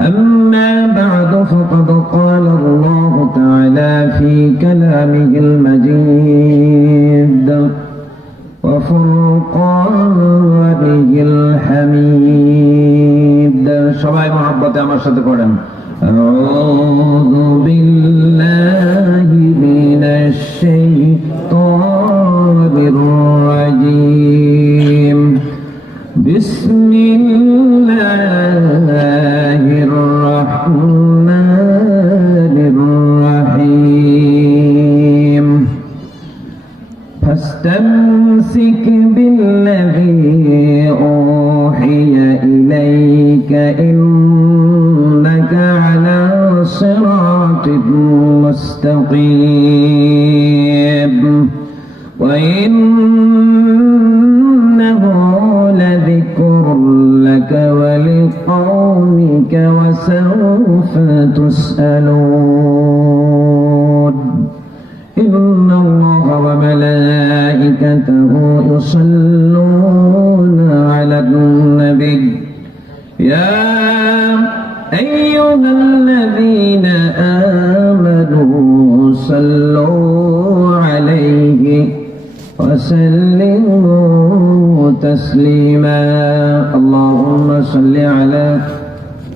أما بعد فقد قال الله تعالى في كلامه المجيد وفرقانه الحميد شباب محبة أمر شدق أعوذ بالله ولقومك وسوف تسألون. إن الله وملائكته يصلون على النبي. يا أيها الذين آمنوا صلوا عليه وسلموا تسليما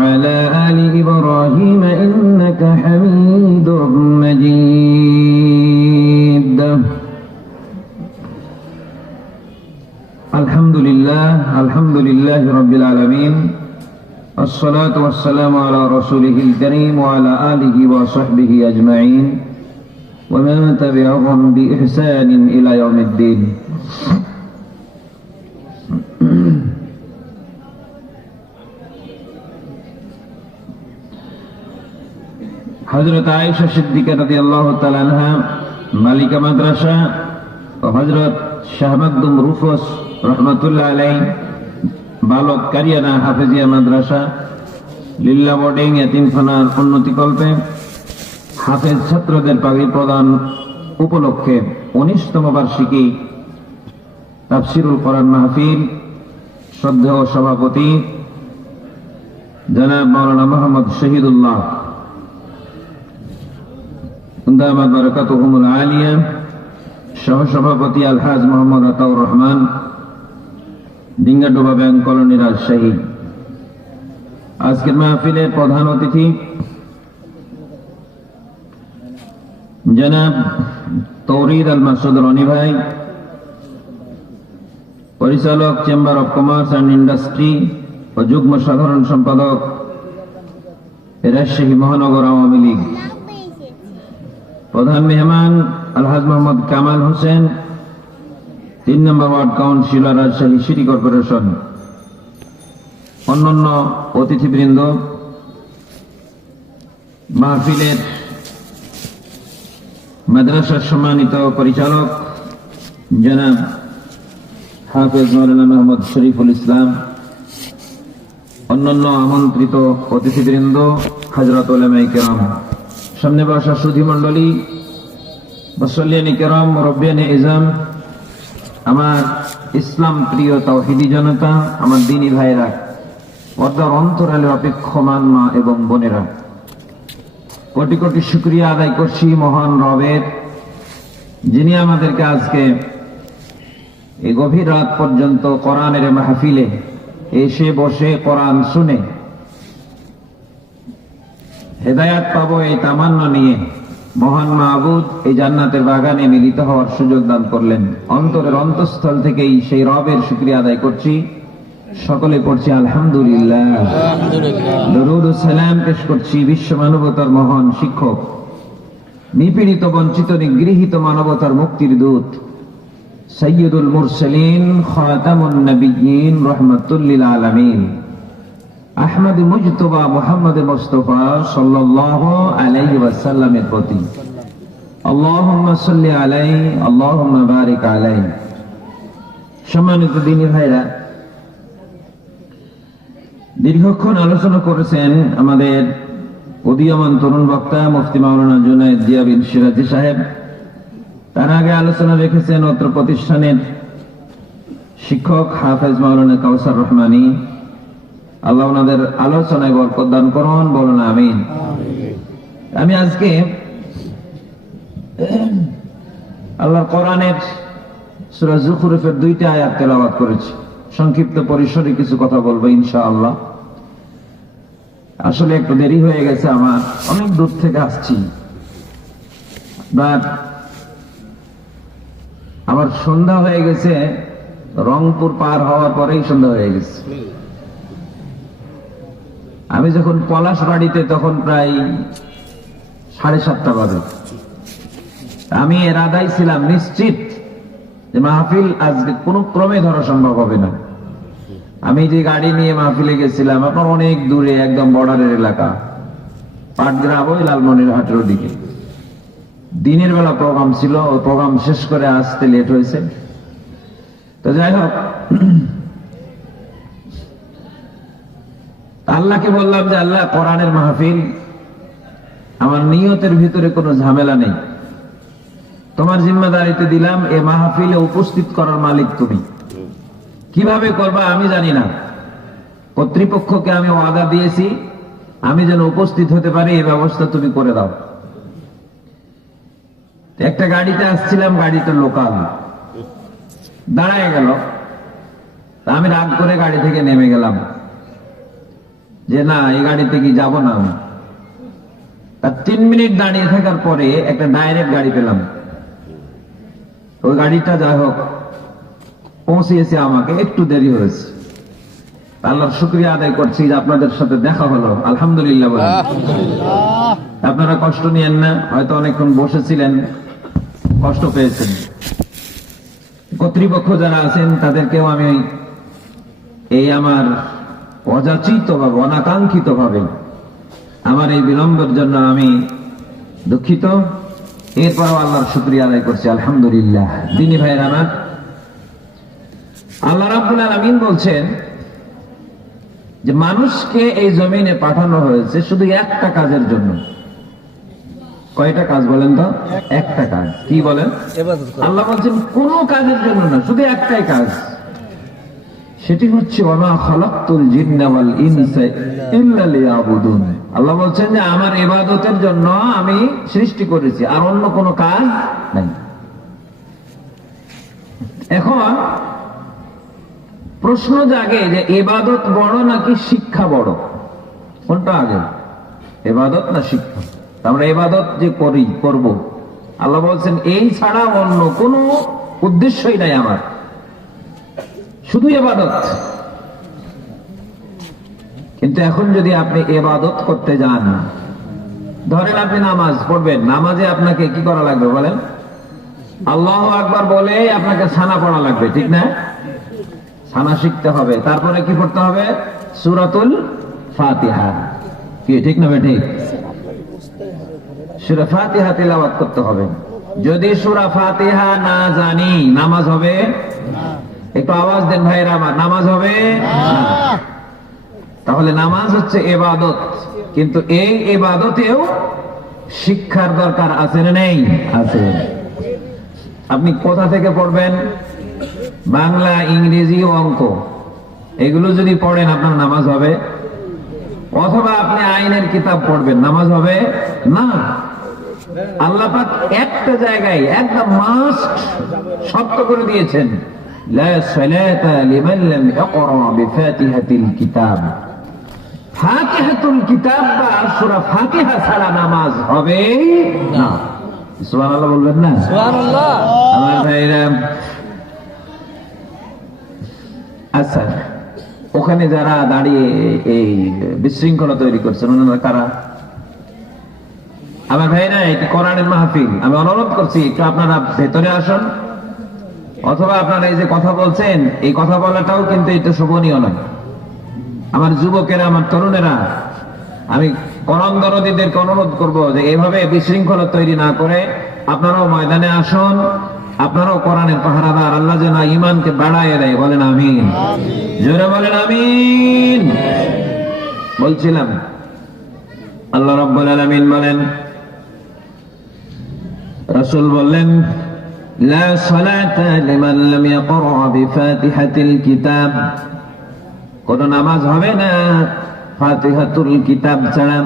وعلى آل إبراهيم إنك حميد مجيد. الحمد لله الحمد لله رب العالمين. الصلاة والسلام على رسوله الكريم وعلى آله وصحبه أجمعين. ومن تبعهم بإحسان إلى يوم الدين. হজরত আয়েশা সিদ্দিকা রাদি আল্লাহ তালানহা মালিকা মাদ্রাসা ও হজরত শাহমাদ্দুম রুফস রহমতুল্লাহ আলাই বালক কারিয়ানা হাফেজিয়া মাদ্রাসা, লিল্লা বোর্ডিং এতিমখানার উন্নতিকল্পে হাফেজ ছাত্রদের পাগড়ি প্রদান উপলক্ষে উনিশতম বার্ষিকী তাফসিরুল কোরআন মাহফিল, শ্রদ্ধেয় সভাপতি জনাব মৌলানা মোহাম্মদ শহীদুল্লাহ আলিয়া। সহসভাপতি আলহাজ মোহাম্মদ আতাউর রহমান, ডিঙ্গাডোবা ব্যাংক কলোনি রাজশাহী। আজকের মাহফিলের প্রধান অতিথি জনাব তৌরিদ আল মাসুদ রনি ভাই, পরিচালক chamber of commerce and industry ও যুগ্ম সাধারণ সম্পাদক রাজশাহী মহানগর আওয়ামী লীগ। প্রধান মেহমান, আলহাজ মোহাম্মদ কামাল হোসেন, তিন number ward councillor Rajshahi city corporation. অন্যান্য অতিথিবৃন্দ, মাহফিলের মাদ্রাসার সম্মানিত পরিচালক, জনাব হাফেজ মৌলানা মোহাম্মদ শরীফুল ইসলাম, অন্যান্য আমন্ত্রিত অতিথিবৃন্দ হাজরত ওলামাই কেরাম। সামনে বসা সুধী মণ্ডলী, মুসল্লিয়ানি কেরম, মুরব্বিয়ানি ইজাম, আমার ইসলাম প্রিয় তৌহিদি জনতা, আমার দিনী ভাইরা পর্দার অন্তরালে অপেক্ষমান মা এবং বোনেরা, কোটি কোটি শুক্রিয়া আদায় করছি মহান রবের, যিনি আমাদেরকে আজকে এই গভীর রাত পর্যন্ত কোরআনের মাহফিলে এসে বসে কোরআন শুনে হেদায়াত পাবো এই তামান্না নিয়ে। মহান মাহবুদ এই জান্নাতের বাগানে মিলিত হওয়ার সুযোগ দান করলেন। অন্তরের অন্তঃস্থল থেকেই সেই রবের শুক্রিয়া আদায় করছি। সকলে পড়ছি আলহামদুলিল্লাহ। দরুদ সালাম পেশ করছি বিশ্ব মানবতার মহান শিক্ষক। নিপীড়িত বঞ্চিত নিগৃহীত মানবতার মুক্তির দূত। সৈয়দুল মুরসালিন খাতামুন নবিয়্যিন রহমাতুল্লিল আলামিন। আহমদ মুজতবা মোহাম্মদ মুস্তফা সাল্লাল্লাহু আলাইহি ওয়াসাল্লামের প্রতি। আল্লাহুম্মা সাল্লি আলাইহি, আল্লাহুম্মা বারিক আলাইহি। সম্মানিত দিনী ভাইরা, দীর্ঘক্ষণ আলোচনা করেছেন আমাদের উদীয়মান তরুণ বক্তা মুফতি মাওলানা জুনায়েদ জিয়া বিন সিরাজি সাহেব। তার আগে আলোচনা রেখেছেন অত্র প্রতিষ্ঠানের শিক্ষক হাফেজ মাওলানা কাউসার রহমানী আল্লাহ ওনাদের আলোচনায় বরকত দান করুন, বলুন আমিন। আমি আজকে আল্লাহর কোরআনের সূরা জুখরুফের দুইটা আয়াত তেলাওয়াত করেছি। সংক্ষিপ্ত পরিসরে কিছু কথা বলব ইনশাআল্লাহ। আসলে একটু দেরি হয়ে গেছে, আমার অনেক দূর থেকে আসছি। আমার সন্ধ্যা হয়ে গেছে, রংপুর পার হওয়ার পরেই সন্ধ্যা হয়ে গেছে। আমি যখন পলাশ বাড়িতে তখন প্রায় সাড়ে সাতটা বাজে। আমি এর আদায় ছিলাম নিশ্চিত যে মাহফিল আজকে কোনো ক্রমে ধরা সম্ভব হবে না। আমি যে গাড়ি নিয়ে মাহফিলে গেছিলাম, আপনার অনেক দূরে, একদম বর্ডারের এলাকা পাটগ্রাম ওই লালমনির হাটের ওদিকে। দিনের বেলা প্রোগ্রাম ছিল ওই প্রোগ্রাম শেষ করে আসতে লেট হয়েছে। তো যাই হোক আল্লাহকে বললাম যে, আল্লাহ, কোরআনের মাহফিল, আমার নিয়তের ভিতরে কোনো ঝামেলা নেই। তোমার জিম্মাদারিতে দিলাম, এ মাহফিলে উপস্থিত করার মালিক তুমি। কীভাবে করবা আমি জানি না। কর্তৃপক্ষকে আমি ওয়াদা দিয়েছি, আমি যেন উপস্থিত হতে পারি এই ব্যবস্থা তুমি করে দাও। একটা গাড়িতে আসছিলাম, গাড়িতে লোকাল। দাঁড়ায় গেল। আমি রাগ করে গাড়ি থেকে নেমে গেলাম। যে না এই গাড়িতে কি যাব না তার তিন মিনিট দাঁড়িয়ে থাকার পরে একটা ডাইরেক্ট গাড়ি পেলাম। ওই গাড়িটা যাই হোক পৌঁছিয়েছে আমাকে একটু দেরি হয়েছে। আল্লাহর শুক্রিয়া আদায় করছি যে আপনাদের সাথে দেখা হলো। আলহামদুলিল্লাহ। আপনারা কষ্ট নিয়েন না হয়তো অনেকক্ষণ বসেছিলেন কষ্ট পেয়েছেন। কর্তৃপক্ষ যারা আছেন তাদেরকেও আমি এই আমার অযাচিত ভাবে অনাকাঙ্ক্ষিত ভাবে আমার এই বিলম্বের জন্য আমি দুঃখিত। এরপরও আল্লাহর শুক্রিয়া আদায় করছি আলহামদুলিল্লাহ। দিনী ভাইয়ের আমার আল্লাহ রাব্বুল আলামিন বলছেন যে মানুষকে এই জমিনে পাঠানো হয়েছে শুধু একটা কাজের জন্য। কয়টা কাজ বলেন তো? একটা কাজ। কি বলেন? আল্লাহ বলছেন কোন কাজের জন্য না শুধু একটাই কাজ। সেটি হচ্ছে আল্লাহ বলছেন যে, আমার ইবাদতের জন্য আমি সৃষ্টি করেছি, আর অন্য কোনো কাজ নাই। এখন প্রশ্ন জাগে যে এবাদত বড় নাকি শিক্ষা বড়? কোনটা আগে? এবাদত না শিক্ষা? আমরা এবাদত যে করি, করব। আল্লাহ বলছেন, এই ছাড়া অন্য কোনো উদ্দেশ্যই নাই আমার। শুধু এবাদত কিন্তু এখন যদি আপনি এবাদত করতে যান, ধরেন আপনি নামাজ পড়বেন, নামাজে আপনাকে কি করা লাগবে বলেন? আল্লাহ আকবার বলে আপনাকে ছানা পড়া লাগবে, ঠিক না? ছানা শিখতে হবে। তারপরে কি পড়তে হবে? সুরাতুল ফাতিহা। কি, ঠিক না ঠিক সুরা ফাতিহা তেলাওয়াত করতে হবে। যদি সুরা ফাতিহা না জানি, নামাজ হবে একটু আওয়াজ দেন ভাইরা আমার। নামাজ হবে? তাহলে নামাজ হচ্ছে এবাদত। কিন্তু এই এবাদতেও শিক্ষার দরকার আছে না নেই? আছে। আপনি কোথা থেকে পড়বেন? বাংলা ইংরেজি ও অঙ্ক। এগুলো যদি পড়েন আপনার নামাজ হবে। অথবা আপনি আইনের কিতাব পড়বেন নামাজ হবে? না। আল্লাহ পাক একটা জায়গায় একদম মাস্ট শক্ত করে দিয়েছেন। লা সালাতা লিমান লাম ইয়াকরা বিফাতিহাতিল কিতাব ফাতিহাতুল কিতাব বা সূরা ফাতিহা ছাড়া নামাজ হবে না। সুবহানাল্লাহ বলবেন না? সুবহানাল্লাহ। আমার ভাইরা আচ্ছা ওখানে যারা দাঁড়িয়ে এই বিশৃঙ্খলা তৈরি করছেন ওনারা কারা? আমার ভাইরা এটি কোরআনের মাহফিল। আমি অনুরোধ করছি একটু আপনারা ভেতরে আসুন। অথবা আপনারা এই যে কথা বলছেন এই কথা বলাটাও কিন্তু এটা শোভনীয় নয়। আমার যুবকেরা আমার তরুণেরা আমি করম দরদীদেরকে অনুরোধ করব যে এইভাবে বিশৃঙ্খলা তৈরি না করে আপনারাও ময়দানে আসুন আপনারাও কোরআনের পাহারাদার আল্লাহ যেন ইমানকে বাড়ায় দেয় বলেন আমিন। জোরে বলেন আমিন। বলছিলাম আল্লাহ রব্বুল আলামিন বলেন রাসূল বললেন লা সালাতা লিমান লাম ইয়াকরা বিফাতিহাতিল কিতাব কোন নামাজ হবে না ফাতিহাতুল কিতাব ছাড়া।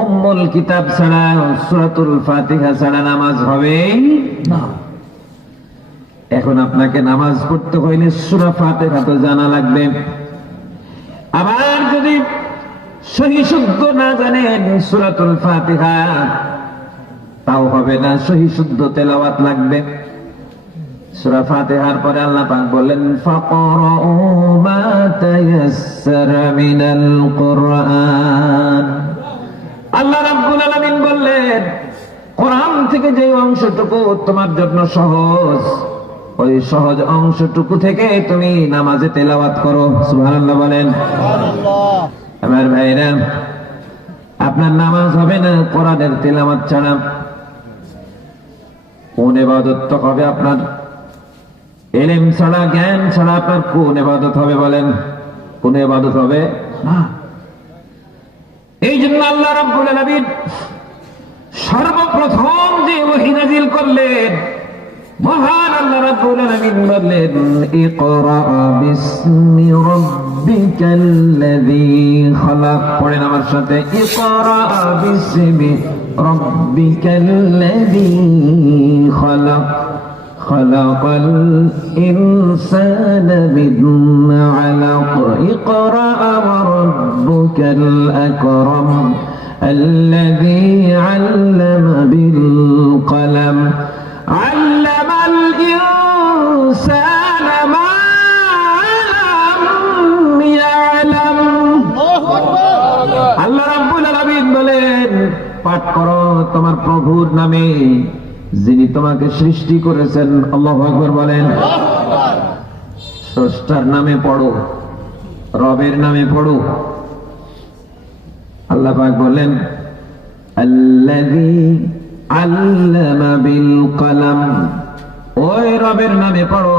উম্মুল কিতাব ছাড়া, সূরাতুল ফাতিহা ছাড়া নামাজ এখন আপনাকে নামাজ পড়তে হইলে সুরা ফাতিহা তো জানা লাগবে। আবার যদি সহি না জানেন সূরাতুল ফাতিহা তাও হবে না সহি শুদ্ধ তেলাওয়াত লাগবে। সূরা ফাতিহার পরে আল্লাহ পাক বললেন ফাকরাউ মা তায়াসসারা মিনাল কুরআন। আল্লাহ রাব্বুল আলামিন বললেন কোরআন থেকে যে অংশটুকু তোমার জন্য সহজ ওই সহজ অংশটুকু থেকে তুমি নামাজে তেলাওয়াত করো। সুবহানাল্লাহ বলেন। আমার ভাইরা আপনার নামাজ হবে না কোরআনের তেলাওয়াত ছাড়া। কোন এবাদত হবে আপনার? এলেম ছাড়া, জ্ঞান ছাড়া আপনার কোন এবাদত হবে বলেন? কোন এবাদত হবে? এই জন্য আল্লাহ রাব্বুল আলামিন সর্বপ্রথম যে ওহী নাজিল করলেন মহান আল্লাহ রাব্বুল আলামিন বললেন ইকরা বিসমি রাব্বিকাল্লাযী খালাক পড়েন আমার সাথে ইকরা বিসমি রাব্বিকাল্লাযী খালাক خلق الإنسان من علق اقرأ وربك الأكرم الذي علم بالقلم علم الإنسان ما لم يعلم আল্লাহ রাব্বুল আলামিন বলেন পাঠ করো তোমার প্রভুর নামে যিনি তোমাকে সৃষ্টি করেছেন আল্লাহু আকবার বলেন স্রষ্টার নামে পড়ো রবের নামে পড়ো আল্লাহ পাক বলেন আল্লাযী আল্লামা বিল কলম ওই রবের নামে পড়ো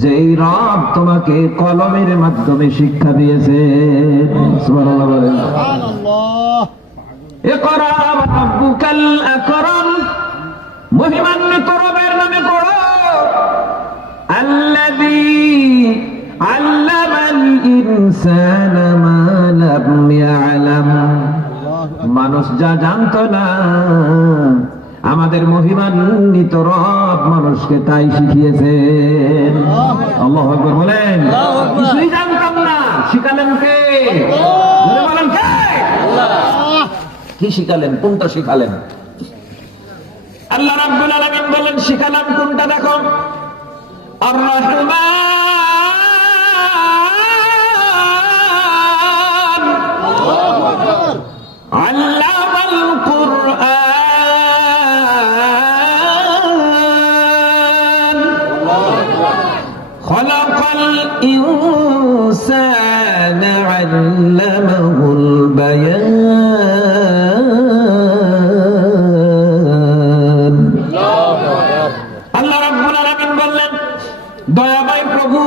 যেই রব তোমাকে কলমের মাধ্যমে শিক্ষা দিয়েছে। মহিমান্বিত রবের নামে পড়ো। আল্লাযী আল্লামাল ইনসানা মা লাম ইয়ালাম। মানুষ যা জানতো না আমাদের মহিমান্বিত রব মানুষকে তাই শিখিয়েছে আল্লাহ আকবার বলেন। কিছুই জানতাম না। শিখালেন কে? বলেন কে? কি শিখালেন? কোনটা শিখালেন? আল্লাহ রাব্বুল আলামিন বলেন শিখালাম কোনটা দেখো? আর রহমান আলামিন বললেন দয়াময় প্রভু,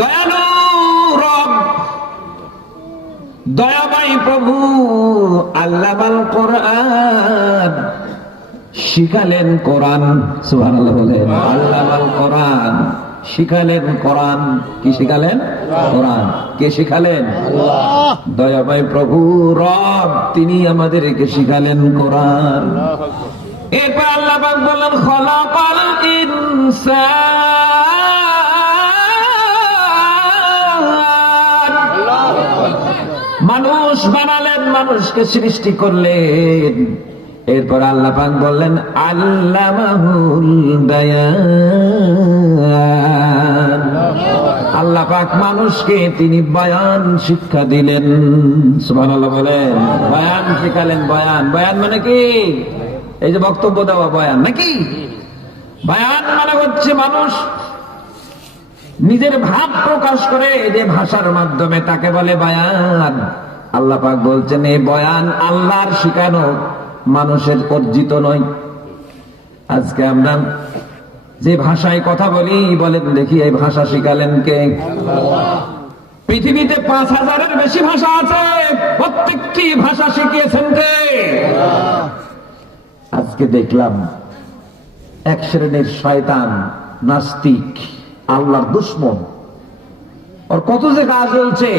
দয়ালু রব দয়াময় প্রভু আল্লামাল কোরআন, শিখালেন কোরআন। সুবহানাল্লাহ বলেন, আল্লামাল কোরআন। শিখালেন কোরআন? কি শিখালেন? কোরআন। কে শিখালেন? দয়াময় প্রভু রব তিনি আমাদেরকে শিখালেন কোরআন। এরপর আল্লাহ বললেন খলাকাল ইনসান। মানুষ বানালেন মানুষকে সৃষ্টি করলেন। এরপর আল্লাহ পাক বললেন, আল্লামাহুল বায়ান। আল্লাহ পাক মানুষকে তিনি বয়ান শিক্ষা দিলেন। সুবহানাল্লাহ বলেন, বয়ান শিখালেন বয়ান। বয়ান মানে কি? এই যে বক্তব্য দেওয়া, বয়ান নাকি? বয়ান মানে হচ্ছে মানুষ নিজের ভাব প্রকাশ করে যে ভাষার মাধ্যমে তাকে বলে বয়ান। আল্লাহ পাক বলছেন, এই বয়ান আল্লাহর শিখানো। মানুষের অর্জিত নয় আজকে আমরা যে ভাষায় কথা বলি, বলেন দেখি এই ভাষা শিখালেন কে? পৃথিবীতে পাঁচ হাজারের বেশি ভাষা আছে। প্রত্যেকটি ভাষা শিখিয়েছেন কে? আজকে দেখলাম এক শ্রেণির শয়তান, নাস্তিক, আল্লাহর দুশ্মন। ওর কত যে কাজ চলছে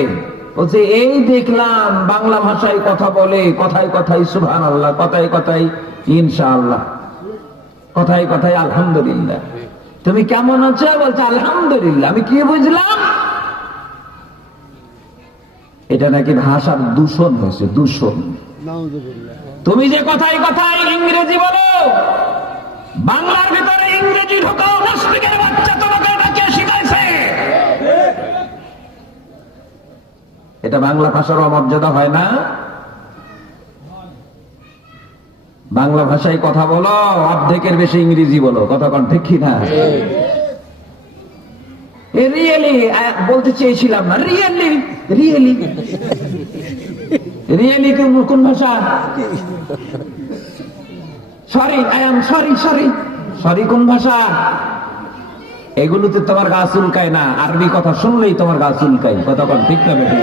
বলছে এই দেখলাম বাংলা ভাষায় কথা বলে, কথায় কথায় সুভান আল্লাহ কথায় কথায় ইনশা আল্লাহ কথায় কথায় আলহামদুলিল্লাহ। তুমি কেমন আছো? বলছে, আলহামদুলিল্লাহ। আমি কি বুঝলাম? এটা নাকি ভাষার দূষণ হয়েছে, দূষণ। তুমি যে কথায় কথায় ইংরেজি বলো, বাংলার ভিতরে ইংরেজি ঢোকাও নাস্তিকের বাচ্চা তোমাকে এটা কে শিখাইছে এটা বাংলা ভাষার অমর্যাদা হয় না? বাংলা ভাষায় কথা বলো, অর্ধেকের বেশি ইংরেজি বলো, কথা কন ঠিক না? রিয়েলি বলতে চেয়েছিলাম না। রিয়েলি রিয়েলি রিয়েলি কোন ভাষা? Sorry I am sorry sorry sorry কোন ভাষা? এগুলোতে তোমার গা চুলকায় না। আরবি কথা শুনলেই তোমার গা চুলকায়। কতক্ষণ? ঠিক না বেঠিক?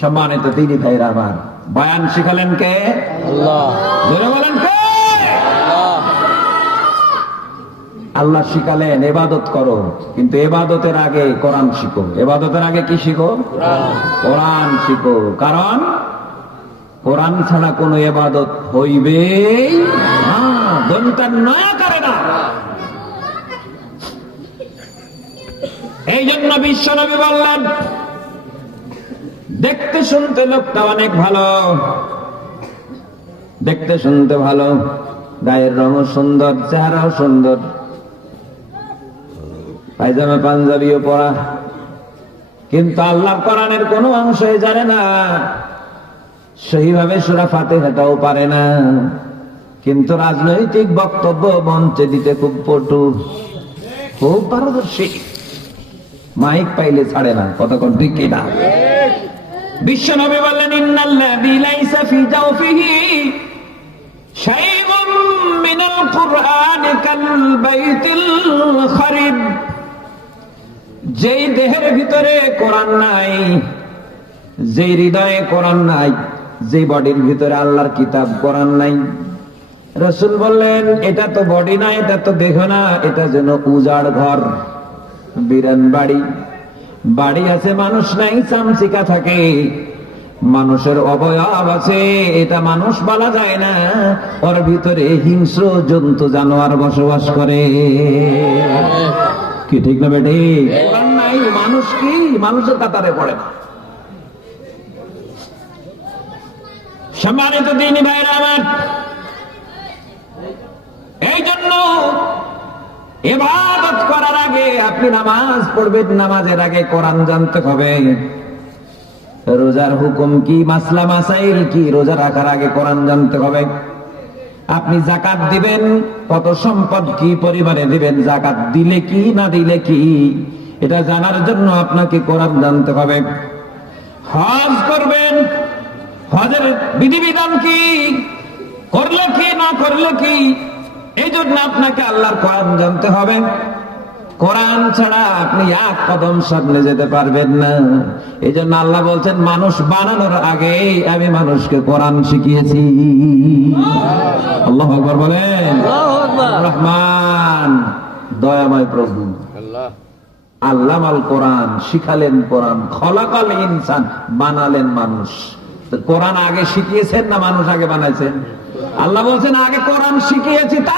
সম্মানিত তিনি ভাইরা আমার বয়ান শিখালেন কে? বলেন কে? আল্লাহ। শিখালেন এবাদত করো। কিন্তু এবাদতের আগে কোরআন শিখো। এবাদতের আগে কি শিখো? কোরআন। শিখো। কারণ কোরআন ছাড়া কোন এবাদত হইবে না। দন্তার নয়া করে না। এই জন্য বিশ্ব বিশ্বনবী বললেন, দেখতে শুনতে লোকটা অনেক ভালো। দেখতে শুনতে ভালো, গায়ের রঙও সুন্দর, চেহারাও সুন্দর। পায়জামা, পাঞ্জাবিও পরা। কিন্তু আল্লাহ কোরআনের কোন অংশই জানে না, সেইভাবে সুরা ফাতেহাটাও পারে না। কিন্তু রাজনৈতিক বক্তব্য মঞ্চে দিতে খুব পটু খুব পারদর্শী। মাইক পাইলে ছাড়ে না, কতক্ষণ ঠিক কিনা বললেন কাল বাইতিল খারিব। যেই দেহের ভিতরে কোরআন নাই, যেই হৃদয়ে কোরআন নাই যে বডির ভিতরে আল্লাহর কিতাব, কোরআন নাই। রসুল বললেন, এটা তো বডি না, এটা তো দেহ না, এটা যেন উজাড় ঘর। বিরান বাড়ি। বাড়ি আছে, মানুষ নাই, চামচিকা থাকে। মানুষের অবয়ব আছে, এটা মানুষ বলা যায় না। ওর ভিতরে হিংস্র জন্তু জানোয়ার বসবাস করে। কি ঠিক না বেটি? নাই, মানুষ কি? মানুষের কাতারে পড়ে না। সম্মানিত দিন ভাইরা আমার, এই জন্য এবাদত করার আগে আপনি নামাজ পড়বেন, নামাজের আগে কোরআন জানতে হবে। রোজার হুকুম কি, মাসলা মাসাইল কি, রোজা রাখার আগে কোরআন জানতে হবে। আপনি জাকাত দিবেন, কত সম্পদ কি পরিমাণে দিবেন, জাকাত দিলে কি, না দিলে কি, এটা জানার জন্য আপনাকে কোরআন জানতে হবে। হজ করবেন, হজের বিধিবিধান কি, করলে কি, না করলে কি এই জন্য আপনাকে আল্লাহর কোরআন জানতে হবে। কোরআন ছাড়া আপনি এক কদম সামনে যেতে পারবেন না। এই জন্য আল্লাহ বলছেন মানুষ বানানোর আগেই আমি মানুষকে কোরআন শিখিয়েছি। আল্লাহ আকবর বলেন। রহমান দয়াময় প্রভু। আল্লাহ। আল কোরআন শিখালেন কোরআন খলাকাল ইনসান বানালেন মানুষ। তো কোরআন আগে শিখিয়েছেন না মানুষ আগে বানাইছেন? আল্লাহ বলছেন আগে কোরআন শিখিয়েছি তা